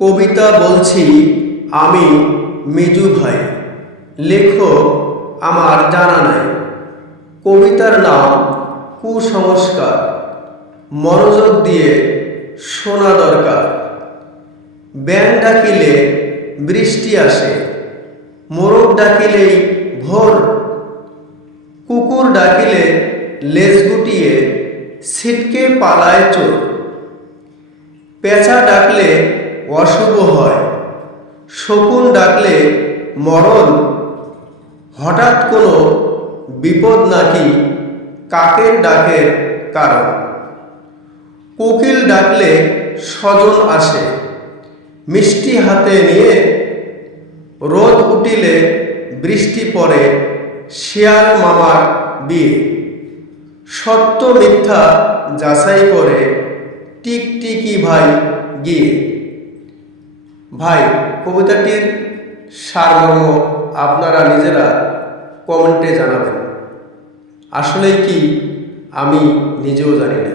কবিতা বলছি আমি মিজু ভাই লেখক আমার জানা নাই। কবিতার নাম কুসংস্কার। মনোযোগ দিয়ে শোনা দরকার। ব্যাং ডাকিলে বৃষ্টি আসে। মোরগ ডাকিলেই ভোর। কুকুর ডাকিলে লেজ গুটিয়ে ছিটকে পালায় চোর। পেঁচা ডাকলে অশুভ হয়। শকুন ডাকলে মরণ। হঠাৎ কোনো বিপদ নাকি কাকের ডাকের কারণ? কোকিল ডাকলে স্বজন আসে। মিষ্টি হাতে নিয়ে রোদ উঠিলে বৃষ্টি পড়ে শিয়াল মামার বিয়ে। সত্য মিথ্যা যাচাই করে টিকটিকি ভাই গিয়ে। ভাই কবিতাটির সারমর্ম আপনারা নিজেরা কমেন্টে জানাবেন। আসলে কি আমি নিজেও জানি না।